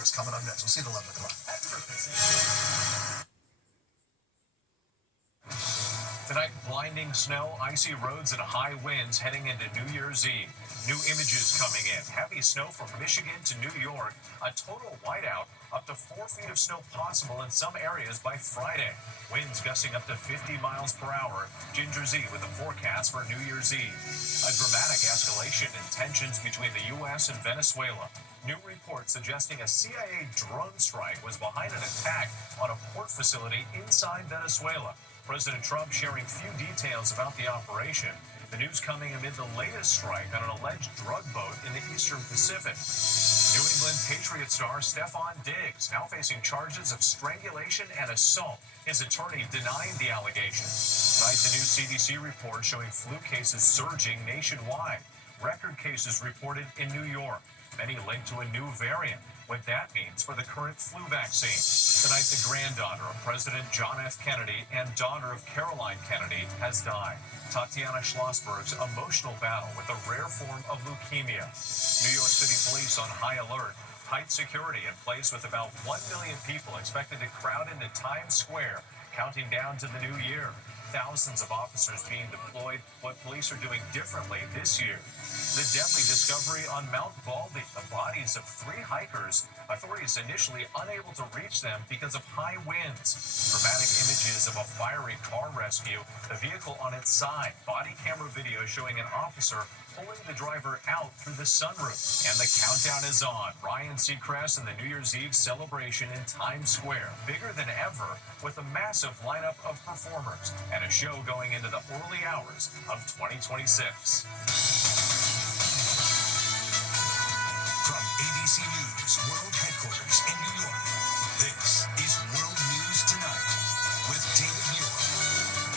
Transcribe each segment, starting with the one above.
Year's coming up next. We'll see you at 11 o'clock. Tonight, blinding snow, icy roads, and high winds heading into New Year's Eve. New images coming in. Heavy snow from Michigan to New York. A total whiteout. Up to 4 feet of snow possible in some areas by Friday. Winds gusting up to 50 miles per hour. Ginger Z with a forecast for New Year's Eve. A dramatic escalation in tensions between the U.S. and Venezuela. New reports suggesting a CIA drone strike was behind an attack on a port facility inside Venezuela. President Trump sharing few details about the operation. The news coming amid the latest strike on an alleged drug boat in the Eastern Pacific. New England Patriot star Stefon Diggs now facing charges of strangulation and assault. His attorney denying the allegations. Tonight, the new CDC report showing flu cases surging nationwide. Record cases reported in New York. Many linked to a new variant. What that means for the current flu vaccine. Tonight, the granddaughter of President John F. Kennedy and daughter of Caroline Kennedy has died. Tatiana Schlossberg's emotional battle with a rare form of leukemia. New York City police on high alert. Tight security in place with about 1 million people expected to crowd into Times Square, counting down to the new year. Thousands of officers being deployed. What police are doing differently this year. The deadly discovery on Mount Baldy, the bodies of 3 hikers. Authorities initially unable to reach them because of high winds. Dramatic images of a fiery car rescue, the vehicle on its side. Body camera video showing an officer pulling the driver out through the sunroof. And the countdown is on. Ryan Seacrest and the New Year's Eve celebration in Times Square. Bigger than ever, with a massive lineup of performers and a show going into the early hours of 2026. From ABC News World Headquarters in New York, this is World News Tonight with David Muir.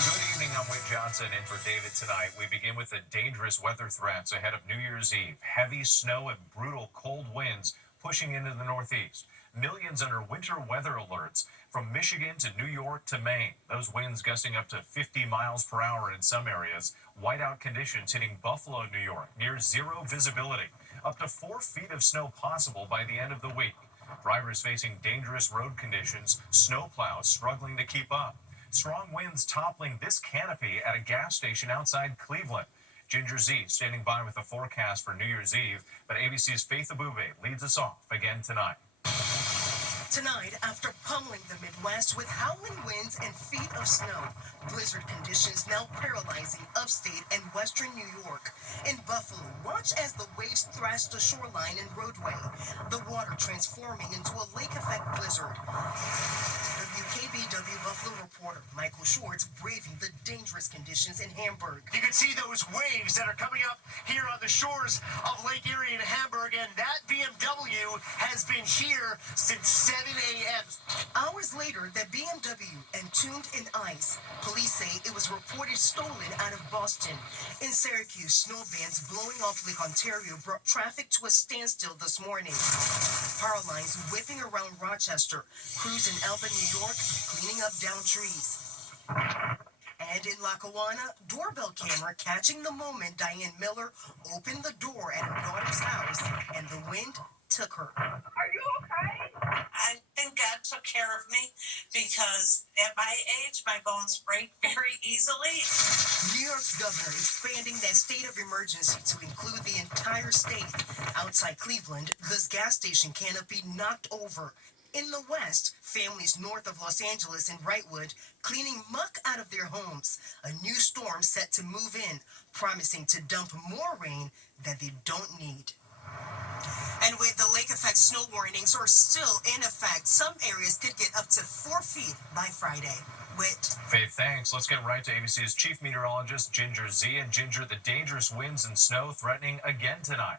Good evening, I'm Wade Johnson in for David tonight. We begin with the dangerous weather threats ahead of New Year's Eve. Heavy snow and brutal cold winds pushing into the Northeast. Millions under winter weather alerts from Michigan to New York to Maine. Those winds gusting up to 50 miles per hour in some areas. Whiteout conditions hitting Buffalo, New York, near zero visibility. Up to 4 feet of snow possible by the end of the week. Drivers facing dangerous road conditions. Snowplows struggling to keep up. Strong winds toppling this canopy at a gas station outside Cleveland. Ginger Z standing by with the forecast for New Year's Eve, but ABC's Faith Abube leads us off again tonight. Tonight, after pummeling the Midwest with howling winds and feet of snow, blizzard conditions now paralyzing upstate and western New York. In Buffalo, watch as the waves thrash the shoreline and roadway, the water transforming into a lake-effect blizzard. WKBW Buffalo reporter Michael Schwartz braving the dangerous conditions in Hamburg. You can see those waves that are coming up here on the shores of Lake Erie in Hamburg, and that BMW has been here since 7 a.m. Hours later, the BMW entombed in ice. Police say it was reported stolen out of Boston. In Syracuse, snow bands blowing off Lake Ontario brought traffic to a standstill this morning. Power lines whipping around Rochester. Crews in Elba, New York, cleaning up downed trees. And in Lackawanna, doorbell camera catching the moment Diane Miller opened the door at her daughter's house and the wind took her. Are you okay? I think God took care of me because at my age, my bones break very easily. New York's governor expanding that state of emergency to include the entire state. Outside Cleveland, this gas station canopy knocked over. In the west, families north of Los Angeles and Wrightwood cleaning muck out of their homes. A new storm set to move in, promising to dump more rain that they don't need. And with the lake effect, snow warnings are still in effect. Some areas could get up to 4 feet by Friday. Whit. Faith, thanks. Let's get right to ABC's chief meteorologist, Ginger Z. And Ginger, the dangerous winds and snow threatening again tonight.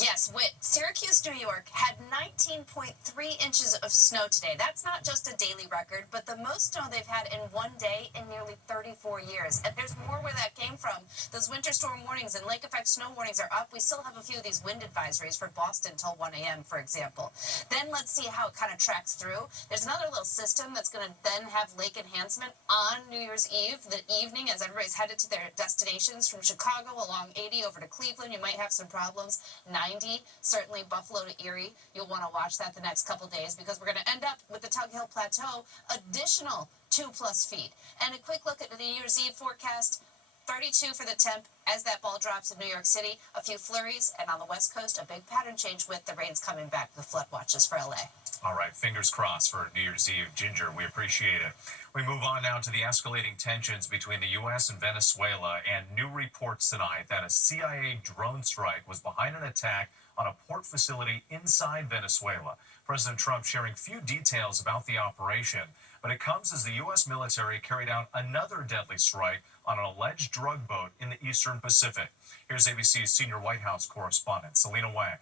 Yes, Whit. Syracuse, New York had 19.3 inches of snow today. That's not just a daily record, but the most snow they've had in one day in nearly 34 years. And there's more where that came from. Those winter storm warnings and lake effect snow warnings are up. We still have a few of these wind advisories for Boston till 1 a.m., for example. Then let's see how it kind of tracks through. There's another little system that's going to then have lake enhancement on New Year's Eve, the evening, as everybody's headed to their destinations from Chicago along 80 over to Cleveland. You might have some problems. 90. Certainly Buffalo to Erie. You'll want to watch that the next couple days because we're going to end up with the Tug Hill Plateau, additional 2+ feet. And a quick look at the New Year's Eve forecast. 32 for the temp as that ball drops in New York City. A few flurries, and on the West Coast, a big pattern change with the rains coming back, the flood watches for LA. All right, fingers crossed for New Year's Eve. Ginger, we appreciate it. We move on now to the escalating tensions between the U.S. and Venezuela, and new reports tonight that a CIA drone strike was behind an attack on a port facility inside Venezuela. President Trump sharing few details about the operation, but it comes as the U.S. military carried out another deadly strike on an alleged drug boat in the Eastern Pacific. Here's ABC's senior White House correspondent, Selena Wang.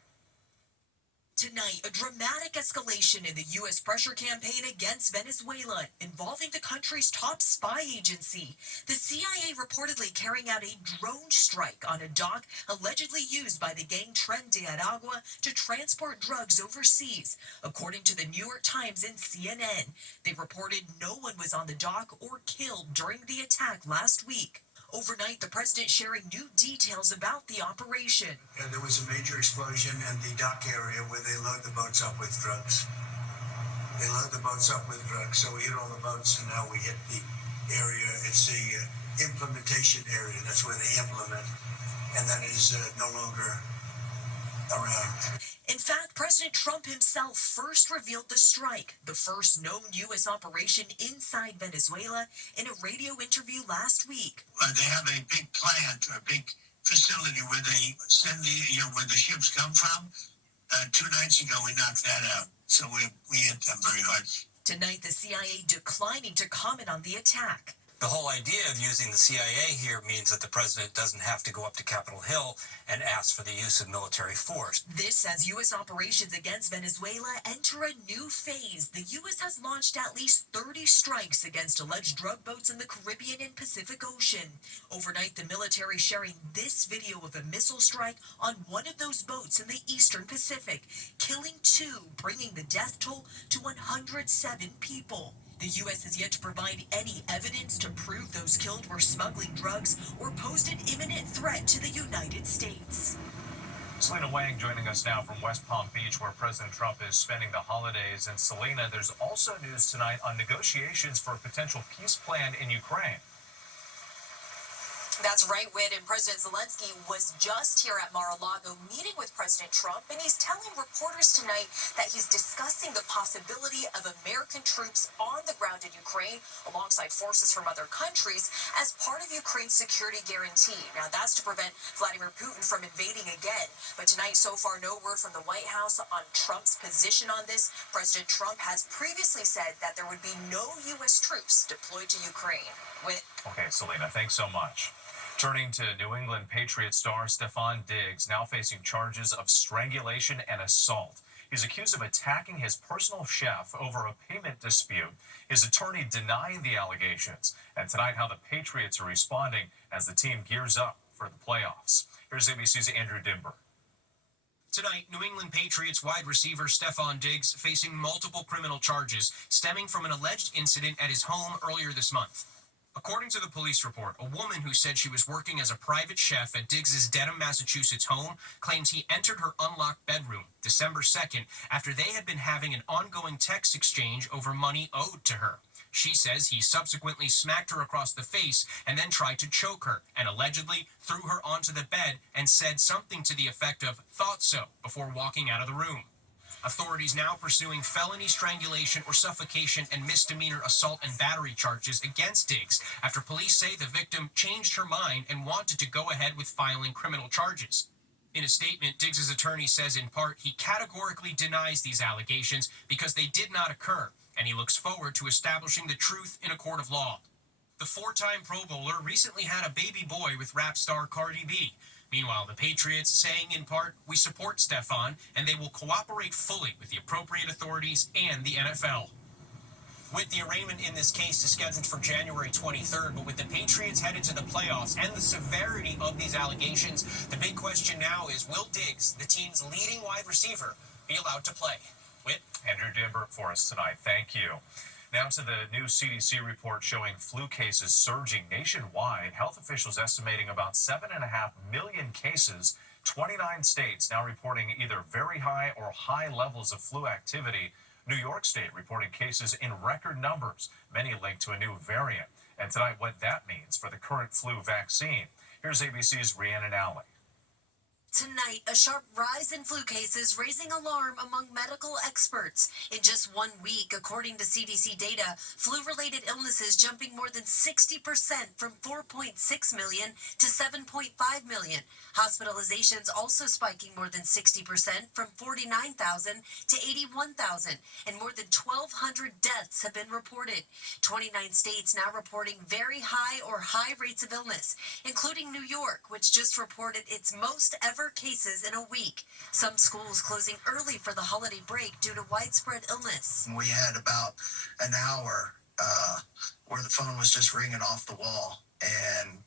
Tonight, a dramatic escalation in the U.S. pressure campaign against Venezuela involving the country's top spy agency. The CIA reportedly carrying out a drone strike on a dock allegedly used by the gang Tren de Aragua to transport drugs overseas. According to the New York Times and CNN, they reported no one was on the dock or killed during the attack last week. Overnight, the president sharing new details about the operation. There was a major explosion in the dock area where they load the boats up with drugs. They load the boats up with drugs, so we hit all the boats, and now we hit the area. It's the implementation area. That's where they implement, and that is no longer around. In fact, President Trump himself first revealed the strike, the first known U.S. operation inside Venezuela, in a radio interview last week. They have a big plant or a big facility where they send where the ships come from. 2 nights ago, we knocked that out. So we hit them very hard. Tonight, the CIA declining to comment on the attack. The whole idea of using the CIA here means that the president doesn't have to go up to Capitol Hill and ask for the use of military force. This as U.S. operations against Venezuela enter a new phase. The U.S. has launched at least 30 strikes against alleged drug boats in the Caribbean and Pacific Ocean. Overnight, the military sharing this video of a missile strike on one of those boats in the Eastern Pacific, killing 2, bringing the death toll to 107 people. The U.S. has yet to provide any evidence to prove those killed were smuggling drugs or posed an imminent threat to the United States. Selena Wang joining us now from West Palm Beach, where President Trump is spending the holidays. And Selena, there's also news tonight on negotiations for a potential peace plan in Ukraine. That's right, Whit, and President Zelensky was just here at Mar-a-Lago meeting with President Trump, and he's telling reporters tonight that he's discussing the possibility of American troops on the ground in Ukraine alongside forces from other countries as part of Ukraine's security guarantee. Now, that's to prevent Vladimir Putin from invading again. But tonight, so far, no word from the White House on Trump's position on this. President Trump has previously said that there would be no U.S. troops deployed to Ukraine. Whit. Okay, Selena, thanks so much. Turning to New England Patriot star Stefon Diggs, now facing charges of strangulation and assault. He's accused of attacking his personal chef over a payment dispute. His attorney denying the allegations. And tonight, how the Patriots are responding as the team gears up for the playoffs. Here's ABC's Andrew Dimber. Tonight, New England Patriots wide receiver Stefon Diggs facing multiple criminal charges stemming from an alleged incident at his home earlier this month. According to the police report, a woman who said she was working as a private chef at Diggs's Dedham, Massachusetts home claims he entered her unlocked bedroom December 2nd after they had been having an ongoing text exchange over money owed to her. She says he subsequently smacked her across the face and then tried to choke her and allegedly threw her onto the bed and said something to the effect of "thought so" before walking out of the room. Authorities now pursuing felony strangulation or suffocation and misdemeanor assault and battery charges against Diggs after police say the victim changed her mind and wanted to go ahead with filing criminal charges. In a statement, Diggs's attorney says in part he categorically denies these allegations because they did not occur, and he looks forward to establishing the truth in a court of law. The 4-time Pro Bowler recently had a baby boy with rap star Cardi B. Meanwhile, the Patriots saying in part, "We support Stefon, and they will cooperate fully with the appropriate authorities and the NFL." With the arraignment in this case is scheduled for January 23rd, but with the Patriots headed to the playoffs and the severity of these allegations, the big question now is, will Diggs, the team's leading wide receiver, be allowed to play? Whit? Andrew Dimber for us tonight. Thank you. Now to the new CDC report showing flu cases surging nationwide. Health officials estimating about 7.5 million cases 29 states now reporting either very high or high levels of flu activity. New York State reporting cases in record numbers, many linked to a new variant. And tonight, what that means for the current flu vaccine. Here's ABC's Rhiannon Alley. Tonight, a sharp rise in flu cases raising alarm among medical experts. In just 1 week, according to CDC data, flu-related illnesses jumping more than 60% from 4.6 million to 7.5 million. Hospitalizations also spiking more than 60% from 49,000 to 81,000. And more than 1,200 deaths have been reported. 29 states now reporting very high or high rates of illness, including New York, which just reported its most ever cases in a week. Some schools closing early for the holiday break due to widespread illness. We had about an hour where the phone was just ringing off the wall and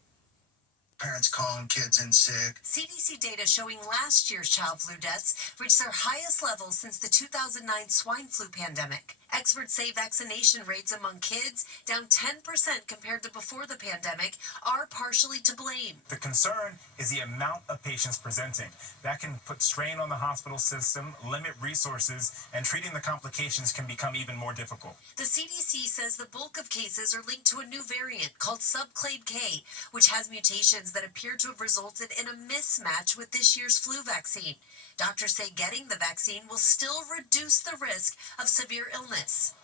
parents calling kids in sick. CDC data showing last year's child flu deaths reached their highest level since the 2009 swine flu pandemic. Experts say vaccination rates among kids, down 10% compared to before the pandemic, are partially to blame. The concern is the amount of patients presenting. That can put strain on the hospital system, limit resources, and treating the complications can become even more difficult. The CDC says the bulk of cases are linked to a new variant called subclade K, which has mutations that appear to have resulted in a mismatch with this year's flu vaccine. Doctors say getting the vaccine will still reduce the risk of severe illness.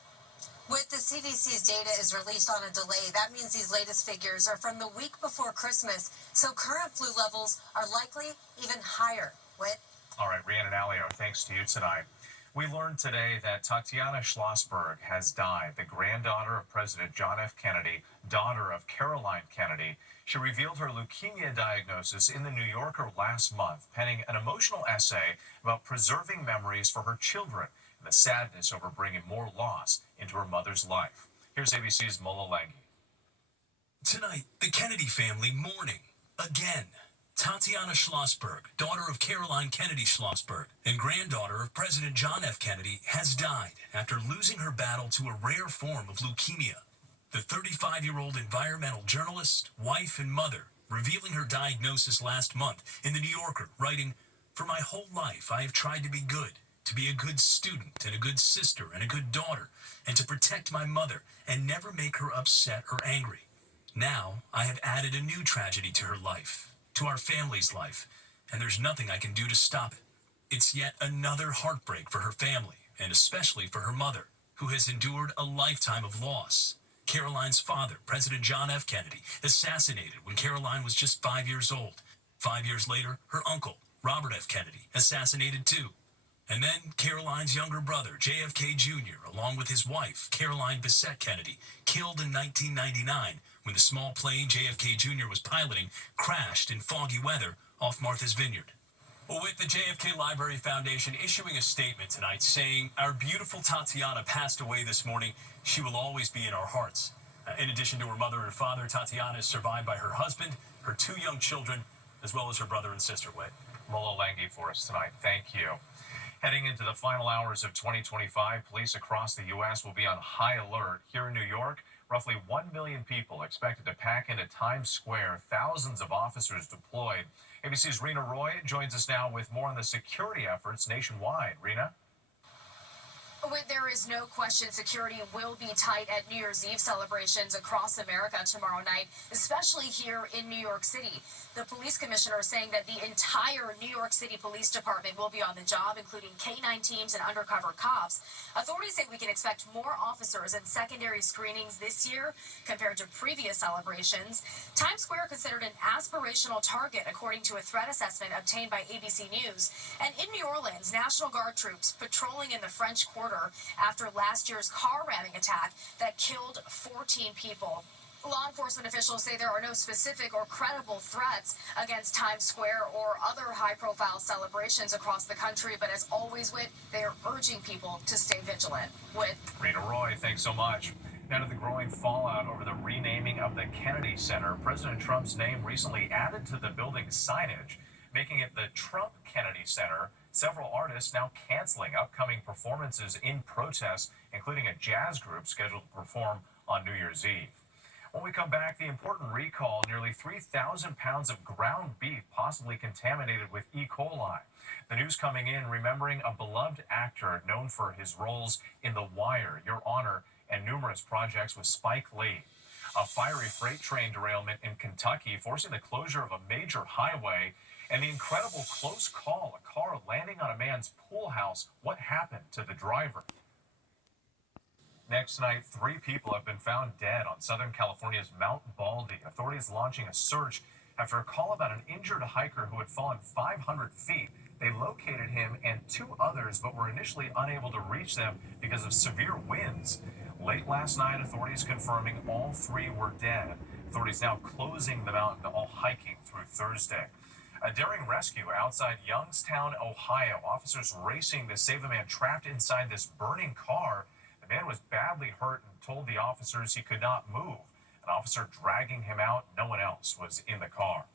With the CDC's data is released on a delay, that means these latest figures are from the week before Christmas, so current flu levels are likely even higher. Whit? All right, Rhiannon Alley, our thanks to you tonight. We learned today that Tatiana Schlossberg has died, the granddaughter of President John F. Kennedy, daughter of Caroline Kennedy. She revealed her leukemia diagnosis in the New Yorker last month, penning an emotional essay about preserving memories for her children and the sadness over bringing more loss into her mother's life. Here's ABC's Mola Lenghi. Tonight, the Kennedy family mourning again. Tatiana Schlossberg, daughter of Caroline Kennedy Schlossberg and granddaughter of President John F. Kennedy, has died after losing her battle to a rare form of leukemia. The 35-year-old environmental journalist, wife, and mother revealing her diagnosis last month in the New Yorker, writing, "For my whole life, I have tried to be good, to be a good student and a good sister and a good daughter, and to protect my mother and never make her upset or angry. Now, I have added a new tragedy to her life, to our family's life, and there's nothing I can do to stop it. It's yet another heartbreak for her family, and especially for her mother, who has endured a lifetime of loss. Caroline's father, President John F. Kennedy, assassinated when Caroline was just 5 years old. 5 years later, her uncle, Robert F. Kennedy, assassinated too. And then Caroline's younger brother, JFK Jr., along with his wife, Caroline Bessette Kennedy, killed in 1999 when the small plane JFK Jr. was piloting crashed in foggy weather off Martha's Vineyard. Well, with the JFK Library Foundation issuing a statement tonight saying, "Our beautiful Tatiana passed away this morning. She will always be in our hearts." In addition to her mother and father, Tatiana is survived by her husband, her 2 young children, as well as her brother and sister, Whit. Mola Lenghi for us tonight. Thank you. Heading into the final hours of 2025, police across the U.S. will be on high alert. Here in New York, roughly 1 million people expected to pack into Times Square, thousands of officers deployed. ABC's Rena Roy joins us now with more on the security efforts nationwide. Rena? There is no question security will be tight at New Year's Eve celebrations across America tomorrow night, especially here in New York City. The police commissioner is saying that the entire New York City Police Department will be on the job, including K-9 teams and undercover cops. Authorities say we can expect more officers and secondary screenings this year compared to previous celebrations. Times Square considered an aspirational target, according to a threat assessment obtained by ABC News. And in New Orleans, National Guard troops patrolling in the French Quarter after last year's car ramming attack that killed 14 people. Law enforcement officials say there are no specific or credible threats against Times Square or other high-profile celebrations across the country, but as always, Whit, they are urging people to stay vigilant. Whit. Rena Roy, thanks so much. Now to the growing fallout over the renaming of the Kennedy Center. President Trump's name recently added to the building's signage, making it the Trump Kennedy Center. Several artists now canceling upcoming performances in protest, including a jazz group scheduled to perform on New Year's Eve. When we come back, the important recall, nearly 3,000 pounds of ground beef possibly contaminated with E. coli. The news coming in remembering a beloved actor known for his roles in The Wire, Your Honor, and numerous projects with Spike Lee. A fiery freight train derailment in Kentucky forcing the closure of a major highway, and the incredible close call, a car landing on a man's pool house. What happened to the driver? Next night, 3 people have been found dead on Southern California's Mount Baldy. Authorities launching a search after a call about an injured hiker who had fallen 500 feet. They located him and 2 others, but were initially unable to reach them because of severe winds. Late last night, authorities confirming all 3 were dead. Authorities now closing the mountain to all hiking through Thursday. A daring rescue outside Youngstown, Ohio. Officers racing to save a man trapped inside this burning car. The man was badly hurt and told the officers he could not move. An officer dragging him out. No one else was in the car.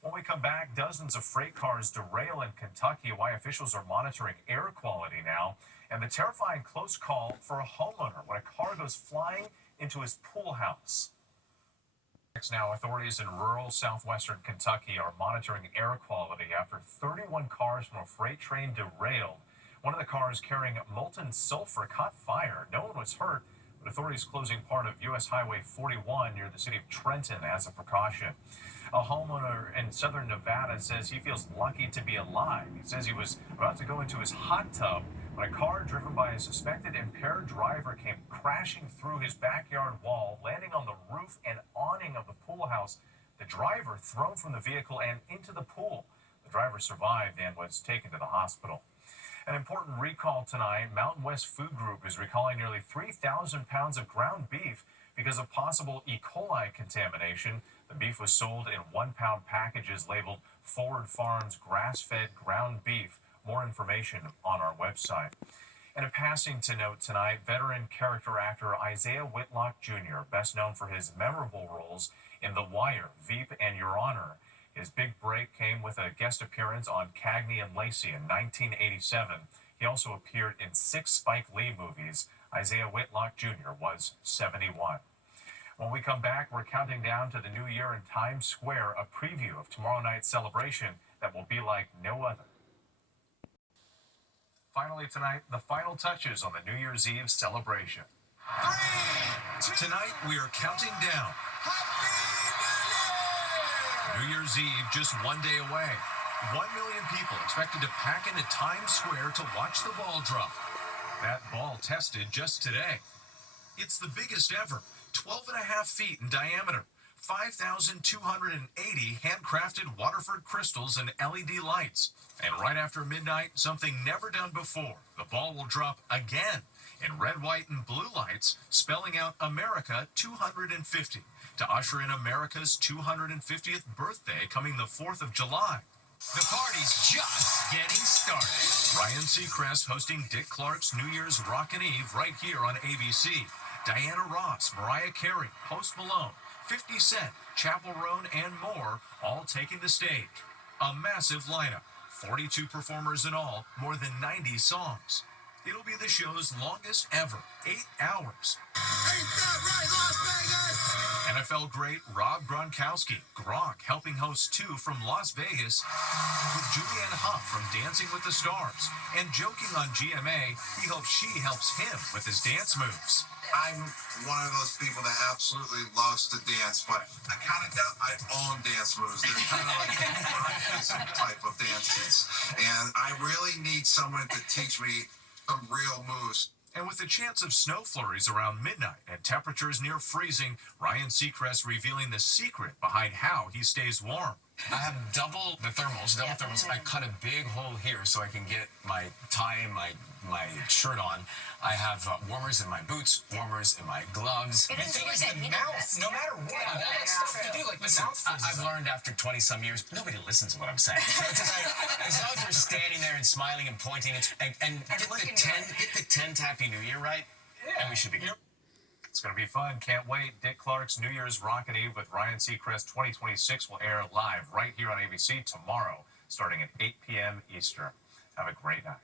When we come back, dozens of freight cars derail in Kentucky. Why officials are monitoring air quality now. And the terrifying close call for a homeowner when a car goes flying into his pool house. Now, authorities in rural southwestern Kentucky are monitoring air quality after 31 cars from a freight train derailed. One of the cars carrying molten sulfur caught fire. No one was hurt, but authorities closing part of U.S. Highway 41 near the city of Trenton as a precaution. A homeowner in southern Nevada says he feels lucky to be alive. He says he was about to go into his hot tub when a car driven by a suspected impaired driver came crashing through his backyard wall, landing on the roof and awning of the pool house. The driver thrown from the vehicle and into the pool. The driver survived and was taken to the hospital. An important recall tonight. Mountain West Food Group is recalling nearly 3,000 pounds of ground beef because of possible E. coli contamination. The beef was sold in 1-pound packages labeled Forward Farms grass-fed ground beef. More information on our website. And a passing to note tonight, veteran character actor Isaiah Whitlock Jr., best known for his memorable roles in The Wire, Veep, and Your Honor. His big break came with a guest appearance on Cagney and Lacey in 1987. He also appeared in 6 Spike Lee movies. Isaiah Whitlock Jr. was 71. When we come back, we're counting down to the new year in Times Square, a preview of tomorrow night's celebration that will be like no other. Finally tonight, the final touches on the New Year's Eve celebration. 3, 2, Tonight, we are counting down. New Year's Eve just 1 day away. 1 million people expected to pack into Times Square to watch the ball drop. That ball tested just today. It's the biggest ever, 12.5 feet in diameter, 5,280 handcrafted Waterford crystals and LED lights. And right after midnight, something never done before. The ball will drop again in red, white, and blue lights, spelling out America 250 to usher in America's 250th birthday coming the 4th of July. The party's just getting started. Ryan Seacrest hosting Dick Clark's New Year's Rockin' Eve right here on ABC. Diana Ross, Mariah Carey, Post Malone, 50 Cent, Chappell Roan, and more, all taking the stage. A massive lineup, 42 performers in all, more than 90 songs. It'll be the show's longest ever, 8 hours. Ain't that right, Las Vegas? NFL great Rob Gronkowski, Gronk, helping host 2 from Las Vegas, with Julianne Hough from Dancing with the Stars. And joking on GMA, he hopes she helps him with his dance moves. I'm one of those people that absolutely loves to dance, but I kind of doubt my own dance moves. They're kind of like improvisation type of dances. And I really need someone to teach me some real moves. And with a chance of snow flurries around midnight and temperatures near freezing, Ryan Seacrest revealing the secret behind how he stays warm. I have double thermals. I cut a big hole here so I can get my tie and my shirt on. I have warmers in my boots, warmers in my gloves. The thing is, the mouth, no matter what, all that stuff you do, like the mouth. I've learned after 20-some years, nobody listens to what I'm saying. As long as you're standing there and smiling and pointing, and get the 10 Happy New Year right, and we should be good. It's going to be fun. Can't wait. Dick Clark's New Year's Rockin' Eve with Ryan Seacrest 2026 will air live right here on ABC tomorrow, starting at 8 p.m. Eastern. Have a great night.